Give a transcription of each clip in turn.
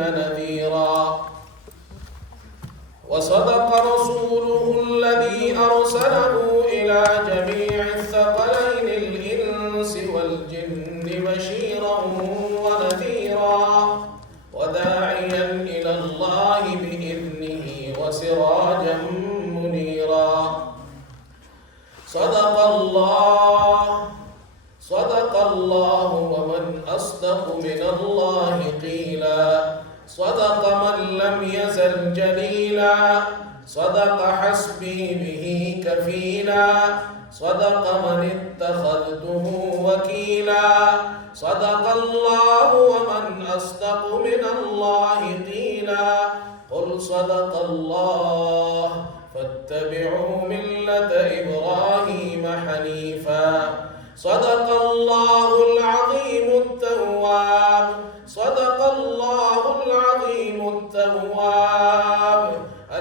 نذيرا. وصدق رسوله الذي أرسله إلى جميع الثقلين الإنس والجن بشيرا ونذيرا وداعيا إلى الله بإذنه وسراجا منيرا. صدق الله ومن أصدق من الله قيلا. صدق من لم يزل جليلا. صدق حسبي به كفيلا. صدق من اتخذته وكيلا. صدق الله ومن أصدق من الله قيلا. قل صدق الله فاتبعوا ملة إبراهيم حنيفا. صدق الله العظيم التواب. صدق الله العظيم التواب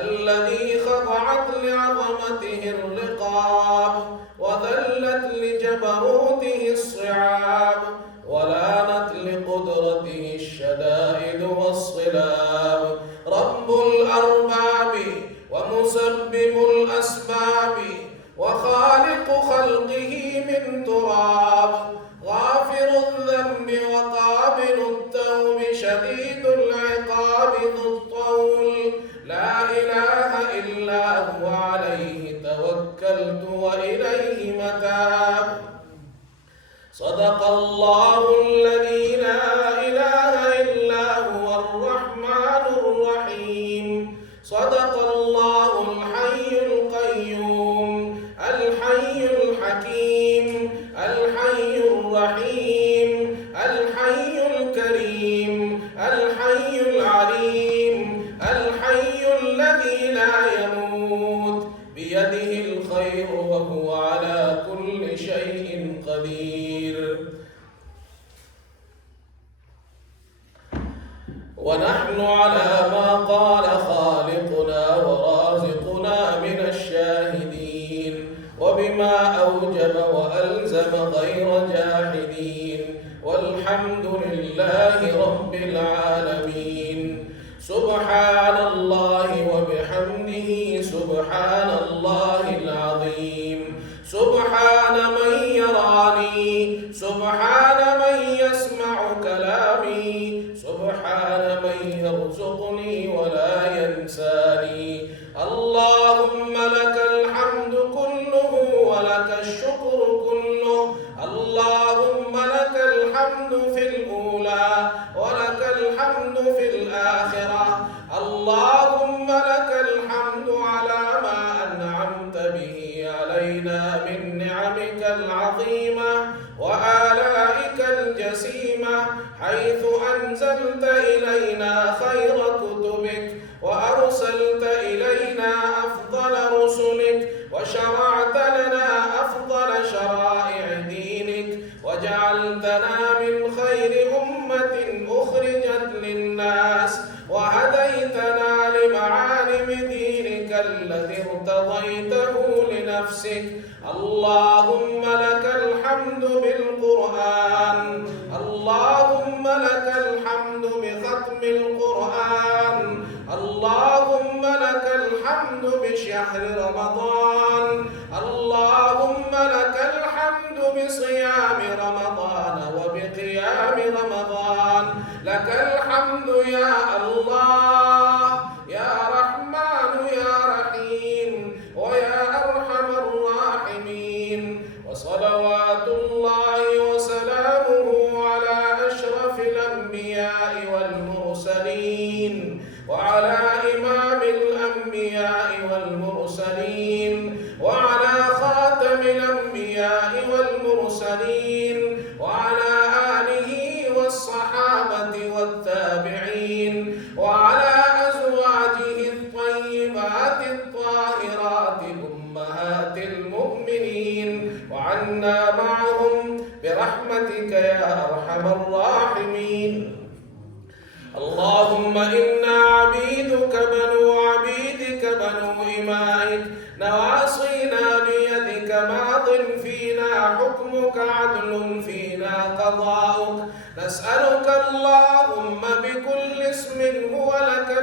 الذي خضعت لعظمته الرقاب وذلت لجبروته الصعاب ولانت لقدرته الشدائد والصلاب. رب الأرباب ومسبب الأسباب وخالق خلقه من تراب. غافر الذنب وقابل التوب شديد العقاب ذو الطول. لا إله إلا هو عليه توكلت وإليه متاب. صدق الله الذي لا إله إلا هو الرحمن الرحيم. صدق الله الحي القيوم الحي الحكيم الحي الرحيم الحي الكريم الحي العليم الحي الذي لا يموت بيده الخير وهو على كل شيء قدير. ونحن على ما قال خالقنا ورازقنا من الشاهدين وبما أوجب وألزم غير جاحدين والحمد لله رب العالمين. سبحان الله وبحمده سبحان الله العظيم. سبحان من يراني سبحان من يسمع كلامي سبحان من يرزقني ولا ينساني. اللهم لك الحمد كله ولك الشكر كله. اللهم لك الحمد في الأولى ولك الحمد في الآخرة. اللهم لك الحمد على ما أنعمت به علينا من نعمك العظيمة وآلائك الجسيمة حيث أنزلت إلينا خير كتبك وأرسلت إلينا أفضل رسلك وشرعت لنا أفضل شرائع دينك وجعلتنا من خير أمة أخرجت للناس وهديتنا لمعالم دينك الذي ارتضيته لنفسك. اللهم لك الحمد بالقرآن. اللهم لك الحمد بختم القرآن. اللهم لك الحمد بشهر رمضان. اللهم لك الحمد بصيام رمضان وبقيام رمضان. لك الحمد يا الله يا رحمن يا رحيم ويا أرحم الراحمين. وصلوات الله وسلامه على أشرف الأنبياء والمرسلين وعلى إمام الأنبياء والمرسلين وعلى خاتم الأنبياء والمرسلين وعلى آله والصحابة والتابعين وعلى أزواجه الطيبات الطاهرات أمهات المؤمنين وعنا معهم برحمتك يا أرحم الراحمين. اللهم إنا عبيدك بنو عبيدك بنو إمائك نواصينا بيدك ماض فينا حكمك عدل فينا قضاؤك. نسألك اللهم بكل اسم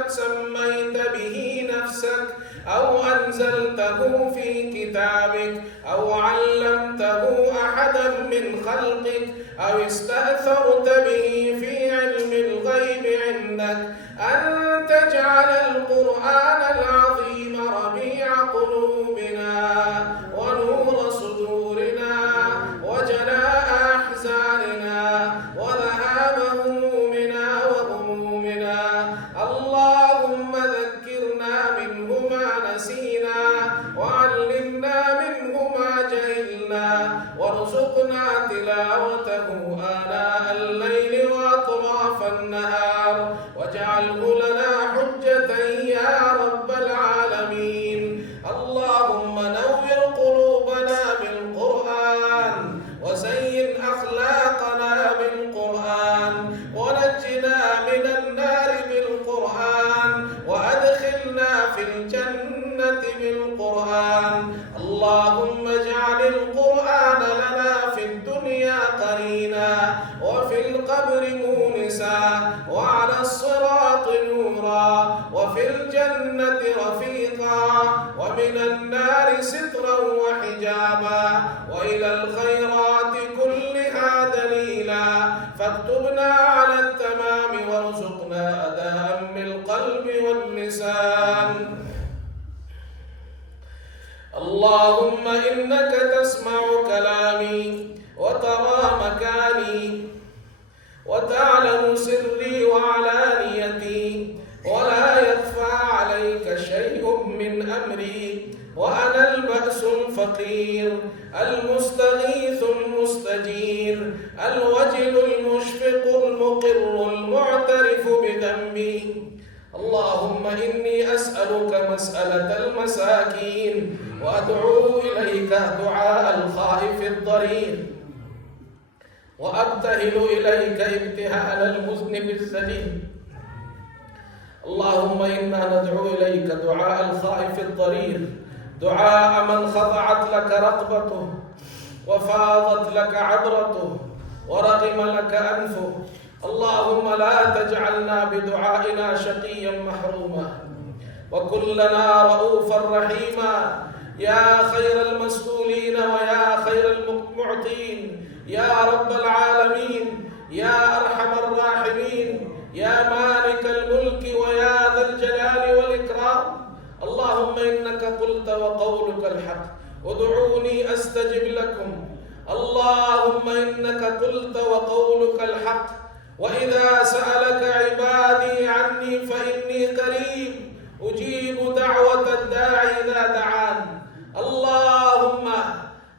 سميت به نفسك أو أنزلته في كتابك أو علمته أحدا من خلقك أو استأثرت به في علم الغيب عندك أن تجعل القرآن العظيم ربيع قلوبنا ونور صدورنا وجلاء أحزاننا وذهاب همومنا وغمومنا. اللهم ذكرنا منه ما نسينا وعلمنا منه ما جهلنا وارزقنا تلاوته آناء الليل وأطراف النهار واجعله لنا حجة يا رب العالمين. اللهم نور قلوبنا بالقرآن وزين أخلاقنا بالقرآن ونجنا من النار بالقرآن وأدخلنا في الجنة بالقرآن. اللهم اجعل القرآن لنا في الدنيا قرينا وفي القبر مونسا وعلى الصراط نورا وفي الجنة رفيقا ومن النار سترا وحجابا وإلى الخيرات كلها دليلا. فاكتبنا على التمام وارزقنا أداء بالقلب واللسان. اللهم إنك تسمع كلامي وترى مكاني وتعلم سري وعلانيتي ولا يخفى عليك شيء من أمري وأنا البأس الفقير المستغيث المستجير الوجل المشفق المقر المعترف بذنبي. اللهم إني أسألك مسألة المساكين وأدعو إليك دعاء الخائف الضرير وأبتهل إليك ابتهال المذنب الذليل. اللهم إنا ندعو إليك دعاء الخائف الضرير دعاء من خضعت لك رقبته وفاضت لك عبرته ورغم لك أنفه. اللهم لا تجعلنا بدعائنا شقيا محروما وكن لنا رؤوفا رحيما يا خير المسؤولين ويا خير المعطين يا رب العالمين يا أرحم الراحمين يا مالك الملك ويا ذا الجلال والإكرام. اللهم إنك قلت وقولك الحق ادعوني أستجب لكم. اللهم إنك قلت وقولك الحق وإذا سألك عبادي عني فإني قريب أجيب دعوة الداعي إذا دعان. اللهم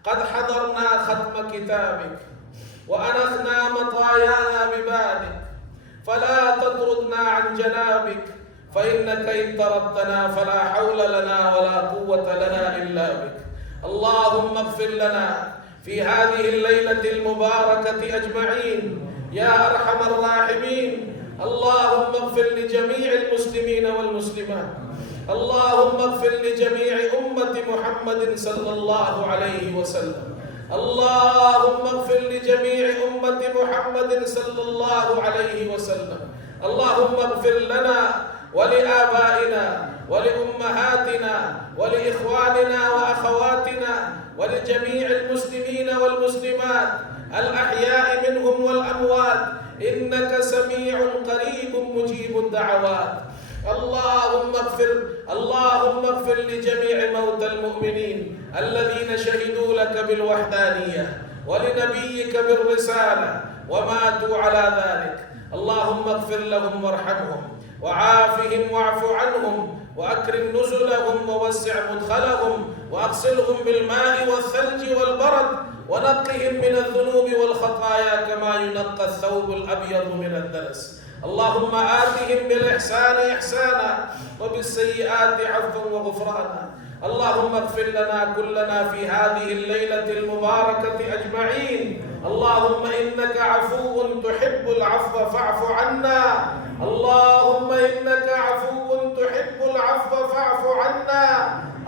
قد حضرنا ختم كتابك وأنخنا مطايانا ببابك فلا تطردنا عن جنابك فإنك إن طردتنا فلا حول لنا ولا قوة لنا إلا بك. اللهم اغفر لنا في هذه الليلة المباركة أجمعين يا أرحم الراحمين. اللهم اغفر لجميع المسلمين والمسلمات. اللهم اغفر لجميع أمة محمد صلى الله عليه وسلم. اللهم اغفر لجميع أمة محمد صلى الله عليه وسلم. اللهم اغفر لنا ولآبائنا ولأمهاتنا ولإخواننا وأخواتنا ولجميع المسلمين والمسلمات الأحياء منهم والأموات إنك سميع قريب مجيب الدعوات. اللهم اغفر لجميع موتى المؤمنين الذين شهدوا لك بالوحدانية ولنبيك بالرسالة وماتوا على ذلك. اللهم اغفر لهم وارحمهم وعافهم واعف عنهم وأكرم نزلهم ووسع مدخلهم وأغسلهم بالماء والثلج والبرد ونقهم من الذنوب والخطايا كما ينقى الثوب الأبيض من الدنس. اللهم آتهم بالإحسان إحسانا وبالسيئات عفوا وغفرانا. اللهم اغفر لنا كلنا في هذه الليلة المباركة أجمعين. اللهم إنك عفو تحب العفو فاعف عنا. اللهم إنك عفو تحب العفو فاعف عنا.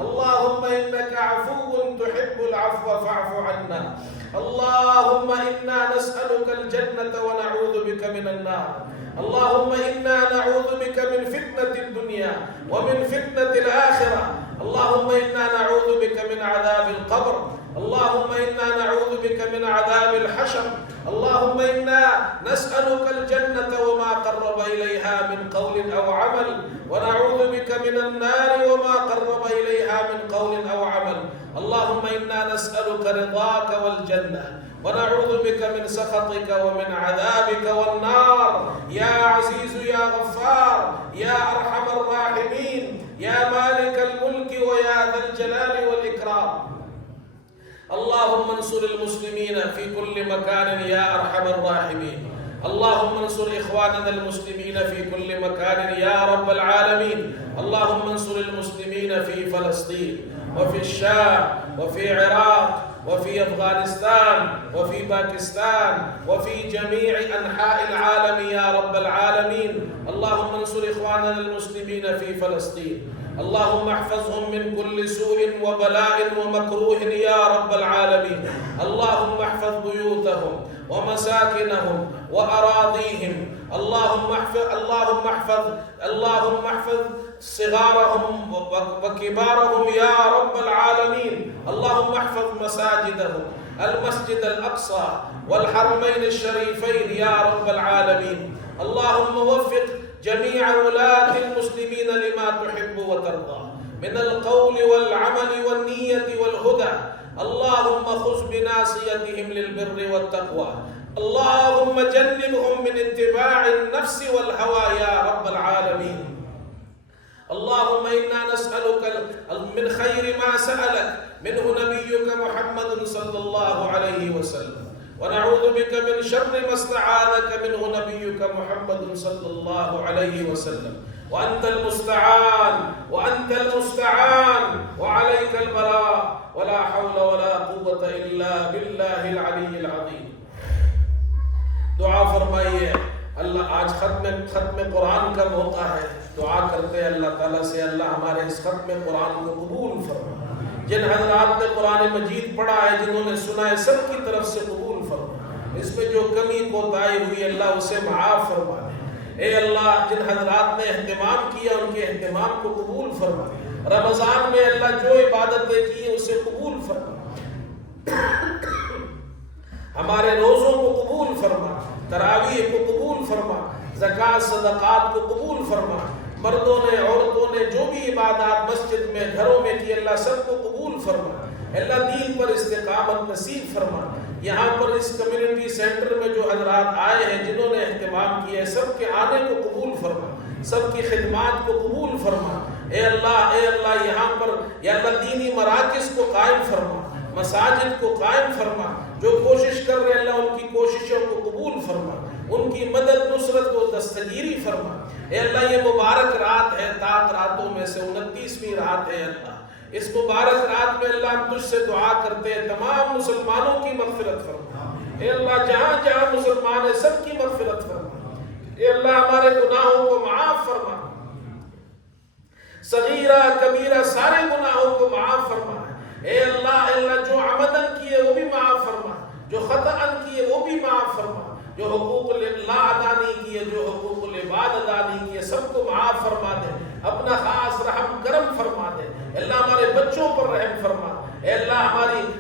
اللهم إنك عفو تحب العفو فاعف عنا. اللهم إنا نسألك الجنة ونعوذ بك من النار. اللهم إنا نعوذ بك من فتنة الدنيا الدنيا ومن فتنة الآخرة. اللهم إنا نعوذ بك من عذاب القبر. اللهم إنا نعوذ بك من عذاب الحشر. اللهم إنا نسألك الجنة وما قرب إليها من قول أو عمل، ونعوذ بك من النار وما قرب إليها من قول أو عمل. اللهم إنا نسألك رضاك والجنة، ونعوذ بك من سخطك ومن عذابك والنار. يا عزيز يا غفار يا أرحم الراحمين يا مالك الملك ويا ذا الجلال والإكرام. اللهم انصر المسلمين في كل مكان يا أرحم الراحمين. اللهم انصر إخواننا المسلمين في كل مكان يا رب العالمين. اللهم انصر المسلمين في فلسطين وفي الشام وفي العراق وفي أفغانستان وفي باكستان وفي جميع أنحاء العالم يا رب العالمين. اللهم انصر إخواننا المسلمين في فلسطين. اللهم احفظهم من كل سوء وبلاء ومكروه يا رب العالمين. اللهم احفظ بيوتهم ومساكنهم وأراضيهم. اللهم احفظ صغارهم وكبارهم يا رب العالمين. اللهم احفظ مساجدهم، المسجد الأقصى والحرمين الشريفين يا رب العالمين. اللهم وفق جميع ولاة المسلمين لما تحب وترضى من القول والعمل والنية والهدى. اللهم خذ بناصيتهم للبر والتقوى. اللهم جنبهم من اتباع النفس والهوى يا رب العالمين. اللهم إنا نسألك من خير ما سألك منه نبيك محمد صلى الله عليه وسلم، ونعوذ بك من شر ما استعاذك منه نبيك محمد صلى الله عليه وسلم. وأنت المستعان وعليك البلاء، ولا حول ولا قوة إلا بالله العلي العظيم. دعا فرمائیے. اللہ آج ختم قرآن کا موقع ہے. دعا کرتے ہیں اللہ تعالیٰ سے اللہ ہمارے اس ختم قرآن کو قبول فرما. جن حضرات نے قرآن مجید پڑھا ہے، جنہوں نے سنا ہے، سب کی طرف سے قبول فرما. اس میں جو کمی کوتاہی ہوئی اللہ اسے معاف فرما دے. اے اللہ جن حضرات نے اہتمام کیا ان کے اہتمام کو قبول فرما. رمضان میں اللہ جو عبادتیں کی اسے قبول فرما. ہمارے روزوں کو قبول فرما، تراویح کو قبول فرما، زکوٰۃ صدقات کو قبول فرما. مردوں نے عورتوں نے جو بھی عبادات مسجد میں گھروں میں کی اللہ سب کو قبول فرما. اللہ دین پر استقامت نصیب فرما. یہاں پر اس کمیونٹی سینٹر میں جو حضرات آئے ہیں جنہوں نے اہتمام کیا ہے سب کے آنے کو قبول فرما، سب کی خدمات کو قبول فرما. اے اللہ یہاں پر یا اللہ دینی مراکز کو قائم فرما، مساجد کو قائم فرما. جو کوشش کر رہے اللہ ان کی کوششوں کو قبول فرما، ان کی مدد نصرت و دستگیری فرما. اے اللہ یہ مبارک رات ہے، تاک راتوں میں سے 29ویں رات ہے. اللہ اس مبارک رات میں اللہ ہم تجھ سے دعا کرتے ہیں تمام مسلمانوں کی مغفرت فرما. اے اللہ جہاں جہاں مسلمان ہیں سب کی مغفرت فرما. اے اللہ ہمارے گناہوں کو معاف فرما، صغیرہ کبیرہ سارے گناہوں کو معاف فرما. اے اللہ جو عمدن کیے وہ بھی معاف فرما، جو خطأً کیے وہ بھی معاف فرما، جو حقوق اللہ ادا نہیں کیے، جو حقوق العباد ادا نہیں کیے سب کو معاف فرما دے. اپنا خاص رحم کرم فرما دے. اللہ ہمارے بچوں پر رحم فرما. اے اللہ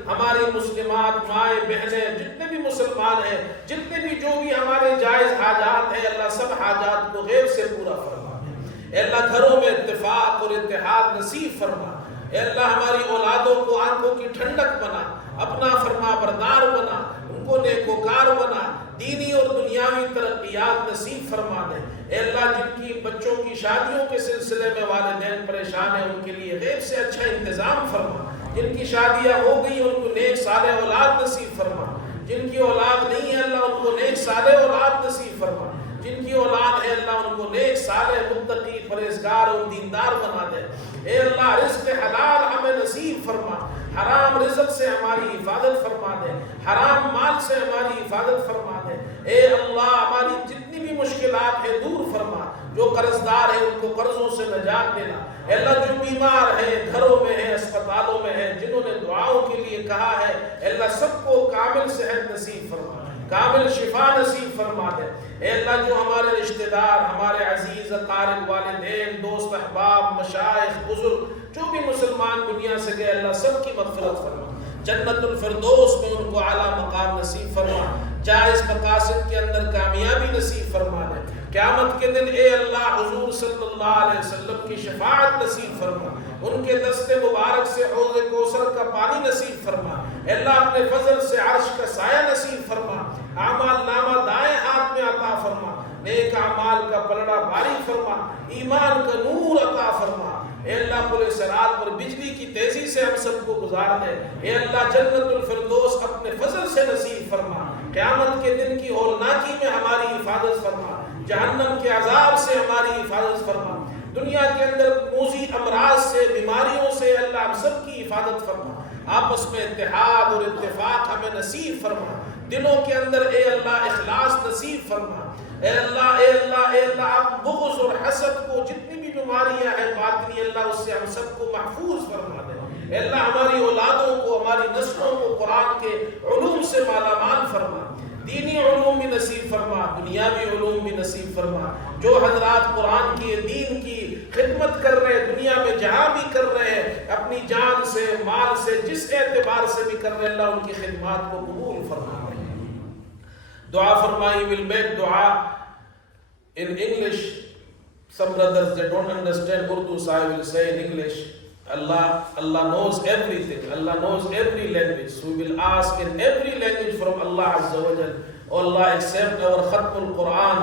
ہماری مسلمات مائیں بہنیں جتنے بھی مسلمان ہیں، جتنے بھی جو بھی ہمارے جائز حاجات ہیں اللہ سب حاجات کو غیر سے پورا فرما دے. اے اللہ گھروں میں اتفاق اور اتحاد نصیب فرما. اے اللہ ہماری اولادوں کو آنکھوں کی ٹھنڈک بنا، اپنا فرما بردار بنا، ان کو نیکوکار بنا، دینی اور دنیاوی ترقیات نصیب فرما دے. اے اللہ جن کی بچوں کی شادیوں کے سلسلے میں والدین پریشان ہیں ان کے لیے غیب سے اچھا انتظام فرما. جن کی شادیاں ہو گئی ان کو نیک صالح اولاد نصیب فرما. جن کی اولاد نہیں ہے اللہ ان کو نیک صالح اولاد نصیب فرما. جن کی اولاد ہے اللہ ان کو نیک صالح متقی پرہیزگار اور دیندار بنا دے. اے اللہ رزق حلال ہمیں نصیب فرما. حرام رزق سے ہماری حفاظت فرما دے، حرام مال سے ہماری حفاظت فرما دے. اے اللہ ہماری جتنی بھی مشکلات ہیں دور فرما. جو قرضدار ہیں ان کو قرضوں سے نجات دینا. اے اللہ جو بیمار ہیں گھروں میں ہیں اسپتالوں میں ہیں جنہوں نے دعاؤں کے لیے کہا ہے اے اللہ سب کو کامل صحت نصیب فرما، کامل شفا نصیب فرما دے. اے اللہ جو ہمارے رشتہ دار ہمارے عزیز अकारिब, वालिदैन, दोस्त, अहबाब, मशाइख, बुजुर्ग, जो भी मुसलमान दुनिया से गए, अल्लाह सबकी मग़फ़िरत फरमा, जन्नतुल फिरदौस में उनको आला मकाम नसीब फरमा, जायज़ मकासद के अंदर कामयाबी नसीब फरमा दे। क़यामत के दिन ए अल्लाह हुज़ूर सल्लल्लाहु अलैहि वसल्लम की शफ़ाअत नसीब फरमा, उनके दस्ते मुबारक से हौज़ कौसर का पानी नसीब फरमा। अल्लाह अपने फजल से अर्श का साया नसीब फरमा, आमाल नामा दाएं हाथ में अता फरमा, नेक अमाल का पलड़ा भारी फरमा, ईमान का नूर अता फरमा। ए अल्लाह पुरे सरात पर बिजली की तेजी से हम सबको गुजार दे। ए अल्लाह जन्नतुल फिरदौस अपने फजल से नसीब फरमा, क़यामत के दिन की होलनाकी में हमारी हिफाजत फरमा, जहन्नम के अजाब से हमारी हिफाजत फरमा, दुनिया के अंदर मूजी अमराज से, बीमारियों से अल्लाह हम सब की हिफाजत फरमा, आपस में इत्तेहाद और इत्तेफाक हमें नसीब फरमा, दिलों के अंदर ए अल्लाह इखलास नसीब फरमा। ए अल्लाह, ए अल्लाह, ए अल्लाह, आप बुग़्ज़ और हसद को, जितनी भी बीमारियां हैं बातिनी, अल्लाह उससे हम सबको महफूज फरमा दे। अल्लाह हमारी औलादों को, हमारी नस्लों को कुरान के उलूम से मालामाल फरमा, दीनी उलूम भी नसीब फरमा, दुनियावी उलूम भी नसीब फरमा। जो हजरात कुरान की, दीन की खिदमत कर रहे हैं, दुनिया में जहाँ भी कर रहे हैं, अपनी जान से, माल से, जिस एतबार से भी कर रहे हैं, अल्लाह उनकी खिदमत को कबूल फरमा। दुआ फरमाई, will make dua in English. Some brothers, they don't understand Urdu, so I will say in English. Allah knows everything. Allah knows every language. So we will ask in every language from Allah Azza wa Jal. Oh Allah, accept our Khatmul Quran.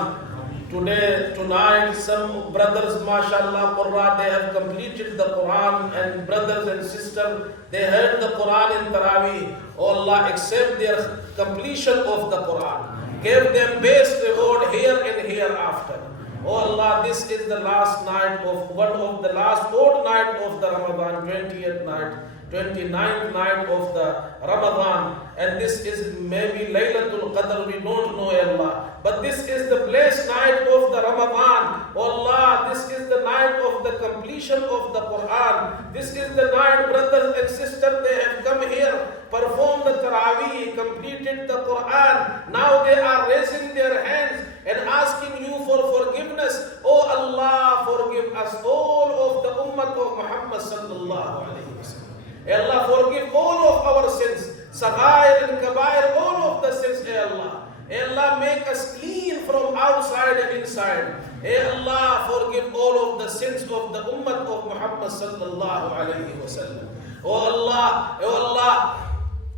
Tonight, some brothers, mashallah, Qur'an, they have completed the Quran, and brothers and sisters, they heard the Quran in Taraweeh. Oh Allah, accept their completion of the Quran. Give them best reward here and hereafter. Oh Allah, this is the last night of one of the last fortnight of the Ramadan, 20th night, 29th night of the Ramadan, and this is maybe Laylatul Qadr, we don't know Allah, but this is the blessed night of the Ramadan. Oh Allah, this is the night of the completion of the Quran. This is the night, brothers and sisters, they have come here, performed the Taraweeh, completed the Quran. Now they are raising their hands and asking you for forgiveness. Oh Allah, forgive us all of the ummah of Muhammad sallallahu alaihi wasallam. Allah, forgive all of our sins, Sagair and Kabair, all of the sins, Allah. Allah, make us clean from outside and inside. Allah, forgive all of the sins of the ummah of Muhammad sallallahu alaihi wasallam. Oh Allah,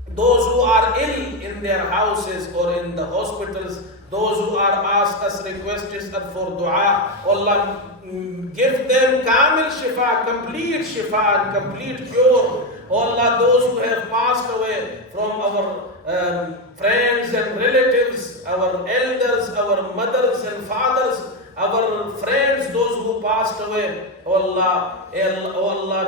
those who are ill in their houses or in the hospitals, those who are asked us, requested us for dua, Allah, give them kamil shifa, complete shifa and complete cure. Oh Allah, those who have passed away from our friends and relatives, our elders, our mothers and fathers, our friends, those who passed away, oh Allah,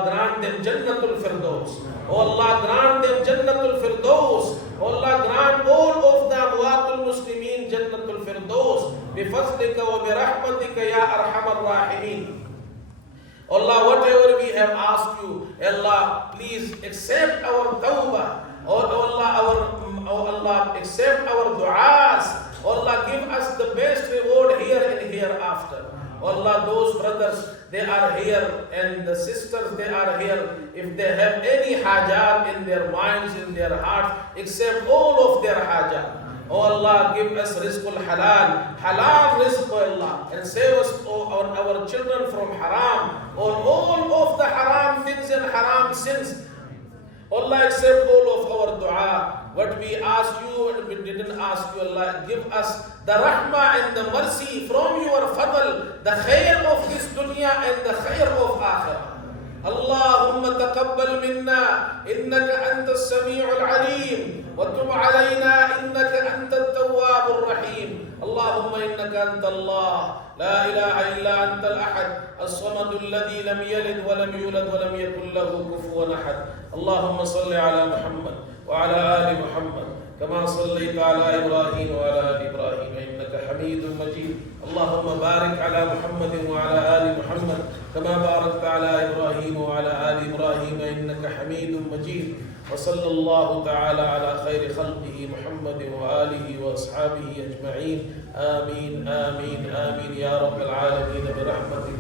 grant them Jannatul Firdaus. Oh Allah, grant them Jannatul Firdaus. Oh Allah, grant all of the Amwatul Muslimin Jannatul Firdaus. Bifazlika wa birahmatika ya arhamar rahimin. Allah, whatever we have asked you, Allah, please accept our tawbah. Oh Allah, accept our du'as. Allah, give us the best reward here and hereafter. Allah, those brothers, they are here, and the sisters, they are here. If they have any hajat in their minds, in their hearts, accept all of their hajat. Oh Allah, give us rizqul halal rizq, oh Allah, and save us, our children from haram, or all of the haram things and haram sins. Allah, accept all of our dua. What we asked you and we didn't ask you, Allah, give us the rahmah and the mercy from your fadl, the khair of this dunya and the khair of akhirah. اللهم تقبل منا إنك أنت السميع العليم وتب علينا إنك أنت التواب الرحيم. اللهم إنك أنت الله لا إله إلا أنت الأحد الصمد الذي لم يلد ولم يولد ولم يكن له كفوا أحد. اللهم صل على محمد وعلى آل محمد كما صليت على إبراهيم وعلى آل إبراهيم إنك إنك حميد مجيد. اللهم بارك على محمد وعلى آل محمد كما باركت على إبراهيم وعلى آل إبراهيم إنك حميد مجيد. وصلى الله تعالى على خير خلقه محمد وآله وأصحابه أجمعين. آمين آمين آمين يا رب العالمين برحمتك